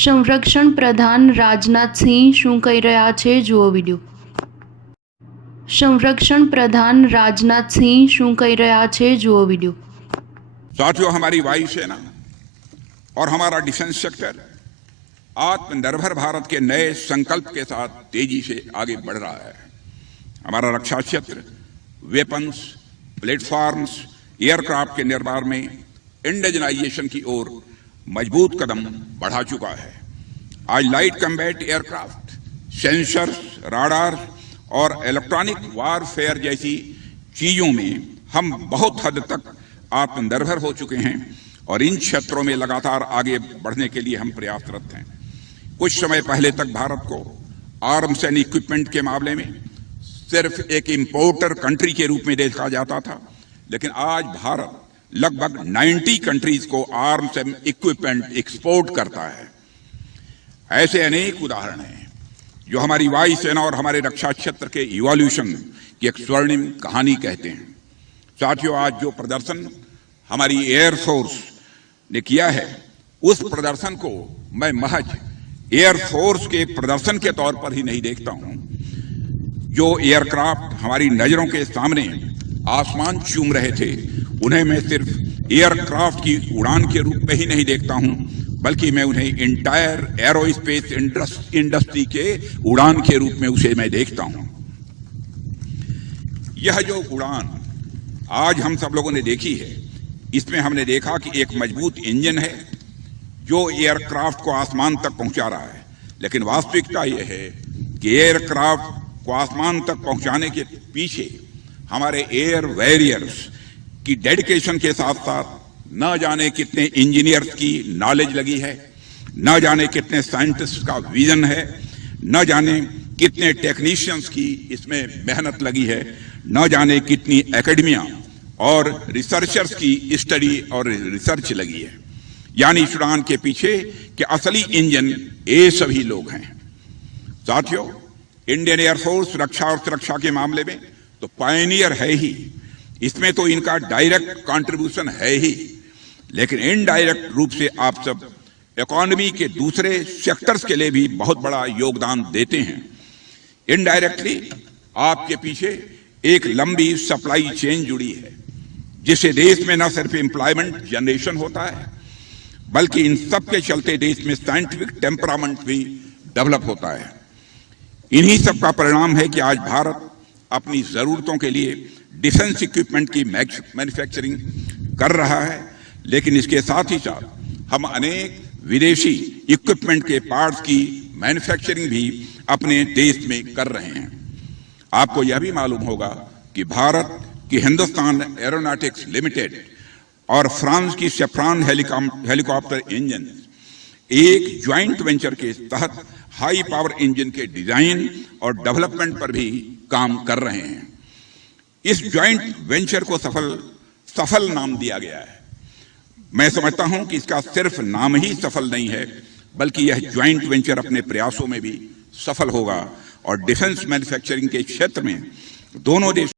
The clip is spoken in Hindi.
સંરક્ષણ પ્રધાન રાજનાથ સિંહ શું કહી રહ્યા છે જુઓ વિડીયો। સંરક્ષણ પ્રધાન રાજનાથ સિંહ શું કહી રહ્યા છે જુઓ વિડીયો। साथियों, हमारी वायुसेना और हमारा डिफेंस सेक्टर आत्मनिर्भर भारत के नए संकल्प के साथ तेजी से आगे बढ़ रहा है। हमारा रक्षा क्षेत्र वेपन्स, प्लेटफॉर्म्स, एयरक्राफ्ट के निर्माण में इंडिजनाइजेशन की ओर मजबूत कदम बढ़ा चुका है। आज light combat aircraft, sensors, radar और इलेक्ट्रॉनिक वारफेयर जैसी चीजों में हम बहुत हद तक आत्मनिर्भर हो चुके हैं और इन क्षेत्रों में लगातार आगे बढ़ने के लिए हम प्रयासरत हैं। कुछ समय पहले तक भारत को आर्म्स एंड इक्विपमेंट के मामले में सिर्फ एक इंपोर्टर कंट्री के रूप में देखा जाता था, लेकिन आज भारत लगभग 90 कंट्रीज को आर्म्स एंड इक्विपमेंट एक्सपोर्ट करता है। ऐसे अनेक उदाहरण हैं जो हमारी वायुसेना और हमारे रक्षा क्षेत्र के इवोल्यूशन की एक स्वर्णिम कहानी कहते हैं। साथियों, आज जो प्रदर्शन हमारी एयरफोर्स ने किया है, उस प्रदर्शन को मैं महज एयरफोर्स के प्रदर्शन के तौर पर ही नहीं देखता हूं। जो एयरक्राफ्ट हमारी नजरों के सामने आसमान चूम रहे थे, उन्हें मैं सिर्फ एयरक्राफ्ट की उड़ान के रूप में ही नहीं देखता हूं, बल्कि मैं उन्हें इंटायर एरोस्पेस इंडस्ट्री के उड़ान के रूप में उसे मैं देखता हूं। यह जो उड़ान आज हम सब लोगों ने देखी है, इसमें हमने देखा कि एक मजबूत इंजन है जो एयरक्राफ्ट को आसमान तक पहुंचा रहा है, लेकिन वास्तविकता यह है कि एयरक्राफ्ट को आसमान तक पहुंचाने के पीछे हमारे एयर वॉरियर्स की डेडिकेशन के साथ साथ न जाने कितने इंजीनियर्स की नॉलेज लगी है, न जाने कितने साइंटिस्ट का विजन है, न जाने कितने टेक्नीशियंस की इसमें मेहनत लगी है, न जाने कितनी एकेडमिया और रिसर्चर्स की स्टडी और रिसर्च लगी है। यानी इस उड़ान के पीछे के असली इंजन ये सभी लोग हैं। साथियों, इंडियन एयरफोर्स रक्षा और सुरक्षा के मामले में तो पायनियर है ही, इसमें तो इनका डायरेक्ट कंट्रीब्यूशन है ही, लेकिन इनडायरेक्ट रूप से आप सब इकोनॉमी के दूसरे सेक्टर्स के लिए भी बहुत बड़ा योगदान देते हैं। इनडायरेक्टली आपके पीछे एक लंबी सप्लाई चेन जुड़ी है, जिससे देश में न सिर्फ एम्प्लॉयमेंट जनरेशन होता है, बल्कि इन सब के चलते देश में साइंटिफिक टेम्परामेंट भी डेवलप होता है। इन्हीं सब का परिणाम है कि आज भारत अपनी जरूरतों के लिए डिफेंस इक्विपमेंट की मैन्युफैक्चरिंग कर रहा है, लेकिन इसके साथ ही साथ हम अनेक विदेशी इक्विपमेंट के पार्ट्स की मैन्युफैक्चरिंग भी अपने देश में कर रहे हैं। आपको यह भी मालूम होगा कि भारत की हिंदुस्तान एरोनॉटिक्स लिमिटेड और फ्रांस की सेफ्रॉन हेलीकॉप्टर इंजन एक ज्वाइंट वेंचर के तहत हाई पावर इंजन के डिजाइन और डेवलपमेंट पर भी काम कर रहे हैं। इस ज्वाइंट वेंचर को सफल नाम दिया गया है। मैं समझता हूं कि इसका सिर्फ नाम ही सफल नहीं है, बल्कि यह ज्वाइंट वेंचर अपने प्रयासों में भी सफल होगा और डिफेंस मैन्युफैक्चरिंग के क्षेत्र में दोनों देश